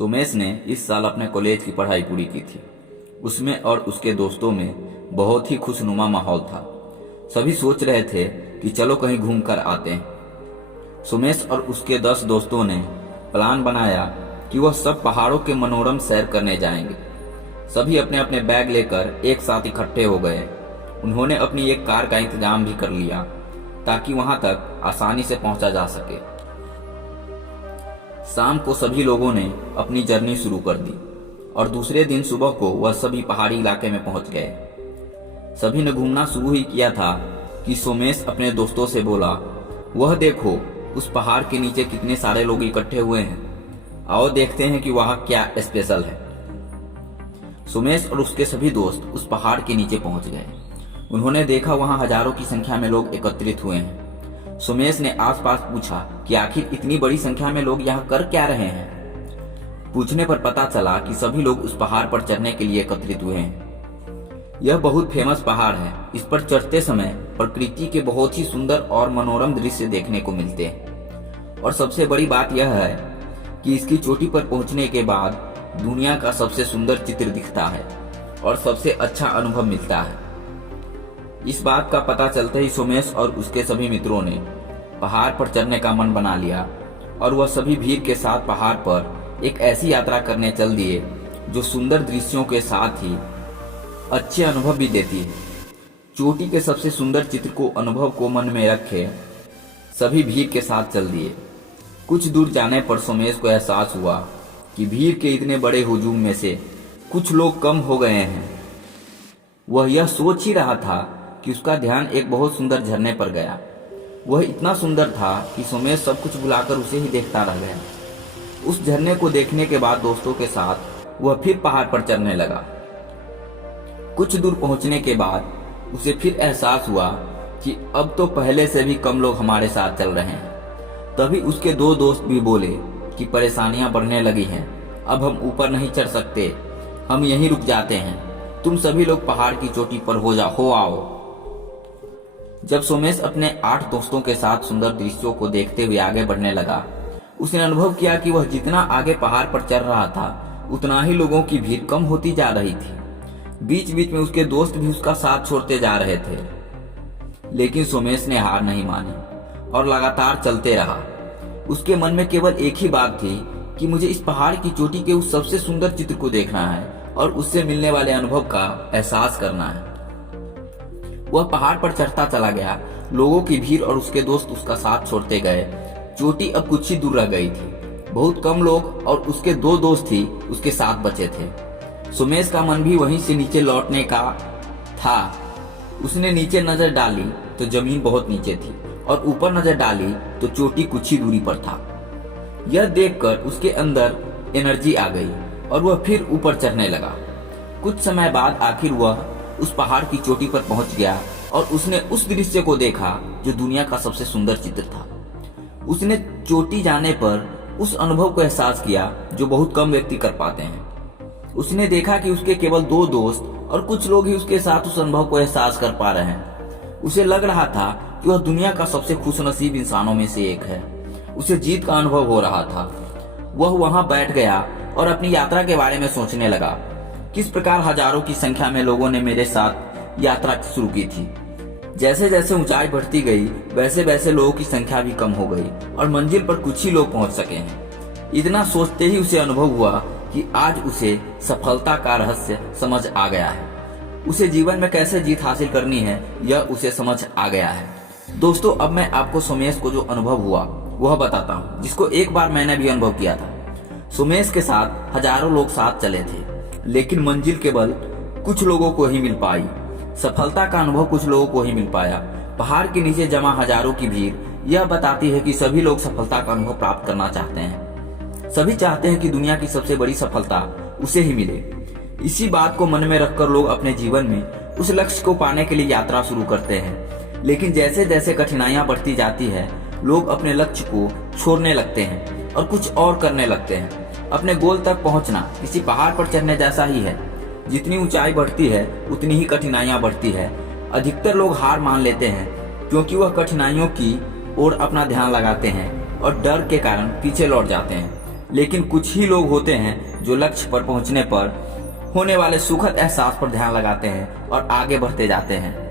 सुमेश ने इस साल अपने कॉलेज की पढ़ाई पूरी की थी। उसमें और उसके दोस्तों में बहुत ही खुशनुमा माहौल था। सभी सोच रहे थे कि चलो कहीं घूम कर आते हैं। सुमेश और उसके 10 दोस्तों ने प्लान बनाया कि वह सब पहाड़ों के मनोरम सैर करने जाएंगे। सभी अपने अपने बैग लेकर एक साथ इकट्ठे हो गए। उन्होंने अपनी एक कार का इंतजाम भी कर लिया ताकि वहां तक आसानी से पहुंचा जा सके। शाम को सभी लोगों ने अपनी जर्नी शुरू कर दी और दूसरे दिन सुबह को वह सभी पहाड़ी इलाके में पहुंच गए। सभी ने घूमना शुरू ही किया था कि सोमेश अपने दोस्तों से बोला, वह देखो उस पहाड़ के नीचे कितने सारे लोग इकट्ठे हुए हैं। आओ देखते हैं कि वहां क्या स्पेशल है। सोमेश और उसके सभी दोस्त उस पहाड़ के नीचे पहुंच गए। उन्होंने देखा वहां हजारों की संख्या में लोग एकत्रित हुए हैं। सोमेश ने आसपास पूछा कि आखिर इतनी बड़ी संख्या में लोग यहाँ कर क्या रहे हैं। पूछने पर पता चला कि सभी लोग उस पहाड़ पर चढ़ने के लिए एकत्रित हुए हैं। यह बहुत फेमस पहाड़ है। इस पर चढ़ते समय प्रकृति के बहुत ही सुंदर और मनोरम दृश्य देखने को मिलते हैं। और सबसे बड़ी बात यह है कि इसकी चोटी पर पहुंचने के बाद दुनिया का सबसे सुंदर चित्र दिखता है और सबसे अच्छा अनुभव मिलता है। इस बात का पता चलते ही सोमेश और उसके सभी मित्रों ने पहाड़ पर चढ़ने का मन बना लिया और वह सभी भीड़ के साथ पहाड़ पर एक ऐसी यात्रा करने चल दिए जो सुंदर दृश्यों के साथ ही अच्छे अनुभव भी देती है। चोटी के सबसे सुंदर चित्र को अनुभव को मन में रखे सभी भीड़ के साथ चल दिए। कुछ दूर जाने पर सोमेश को एहसास हुआ कि भीड़ के इतने बड़े हुजूम में से कुछ लोग कम हो गए हैं। वह यह सोच ही रहा था कि उसका ध्यान एक बहुत सुंदर झरने पर गया। वह इतना सुंदर था कि सोमेश सब कुछ भुलाकर उसे ही देखता रह गया। उस झरने को देखने के बाद दोस्तों के साथ वह फिर पहाड़ पर चढ़ने लगा। कुछ दूर पहुंचने के बाद उसे फिर एहसास हुआ कि अब तो पहले से भी कम लोग हमारे साथ चल रहे हैं। तभी उसके 2 दोस्त भी बोले कि परेशानियां बढ़ने लगी हैं, अब हम ऊपर नहीं चढ़ सकते, हम यहीं रुक जाते हैं। तुम सभी लोग पहाड़ की चोटी पर हो आओ। जब सोमेश अपने 8 दोस्तों के साथ सुंदर दृश्यों को देखते हुए आगे बढ़ने लगा, उसने अनुभव किया कि वह जितना आगे पहाड़ पर चढ़ रहा था उतना ही लोगों की भीड़ कम होती जा रही थी। बीच बीच में उसके दोस्त भी उसका साथ छोड़ते जा रहे थे, लेकिन सोमेश ने हार नहीं मानी और लगातार चलते रहा। उसके मन में केवल एक ही बात थी कि मुझे इस पहाड़ की चोटी के उस सबसे सुंदर चित्र को देखना है और उससे मिलने वाले अनुभव का एहसास करना है। वह पहाड़ पर चढ़ता चला गया। लोगों की भीड़ और उसके दोस्त उसका साथ छोड़ते गए। चोटी अब कुछ ही दूर रह गई थी। बहुत कम लोग और उसके 2 दोस्त ही उसके साथ बचे थे। सुमेश का मन भी वहीं से नीचे लौटने का था। उसने नीचे नजर डाली तो जमीन बहुत नीचे थी और ऊपर नजर डाली तो चोटी कुछ ही दूरी पर था। यह देखकर उसके अंदर एनर्जी आ गई और वह फिर ऊपर चढ़ने लगा। कुछ समय बाद आखिर वह उस पहाड़ की चोटी पर पहुंच गया और उसने उस दृश्य को देखा जो दुनिया का सबसे सुंदर चित्र था। उसने चोटी जाने पर उस अनुभव को एहसास किया जो बहुत कम व्यक्ति कर पाते हैं। उसने देखा कि उसके केवल 2 दोस्त और कुछ लोग ही उसके साथ उस अनुभव को एहसास कर पा रहे हैं। उसे लग रहा था कि वह दुनिया का सबसे खुशनसीब इंसानों में से एक है। उसे जीत का अनुभव हो रहा था। वह वहां बैठ गया और अपनी यात्रा के बारे में सोचने लगा। किस प्रकार हजारों की संख्या में लोगों ने मेरे साथ यात्रा शुरू की थी। जैसे जैसे ऊंचाई बढ़ती गई वैसे वैसे लोगों की संख्या भी कम हो गई और मंजिल पर कुछ ही लोग पहुंच सके हैं। इतना सोचते ही उसे अनुभव हुआ कि आज उसे सफलता का रहस्य समझ आ गया है। उसे जीवन में कैसे जीत हासिल करनी है यह उसे समझ आ गया है। दोस्तों, अब मैं आपको सोमेश को जो अनुभव हुआ वह बताता हूँ, जिसको एक बार मैंने भी अनुभव किया था। सोमेश के साथ हजारों लोग साथ चले थे, लेकिन मंजिल केवल कुछ लोगों को ही मिल पाई। सफलता का अनुभव कुछ लोगों को ही मिल पाया। पहाड़ के नीचे जमा हजारों की भीड़ यह बताती है कि सभी लोग सफलता का अनुभव प्राप्त करना चाहते हैं। सभी चाहते हैं कि दुनिया की सबसे बड़ी सफलता उसे ही मिले। इसी बात को मन में रखकर लोग अपने जीवन में उस लक्ष्य को पाने के लिए यात्रा शुरू करते हैं। लेकिन जैसे जैसे कठिनाइयां बढ़ती जाती है, लोग अपने लक्ष्य को छोड़ने लगते हैं और कुछ और करने लगते हैं। अपने गोल तक पहुंचना किसी पहाड़ पर चढ़ने जैसा ही है। जितनी ऊंचाई बढ़ती है उतनी ही कठिनाइयां बढ़ती है। अधिकतर लोग हार मान लेते हैं क्योंकि वह कठिनाइयों की ओर अपना ध्यान लगाते हैं और डर के कारण पीछे लौट जाते हैं। लेकिन कुछ ही लोग होते हैं जो लक्ष्य पर पहुंचने पर होने वाले सुखद एहसास पर ध्यान लगाते हैं और आगे बढ़ते जाते हैं।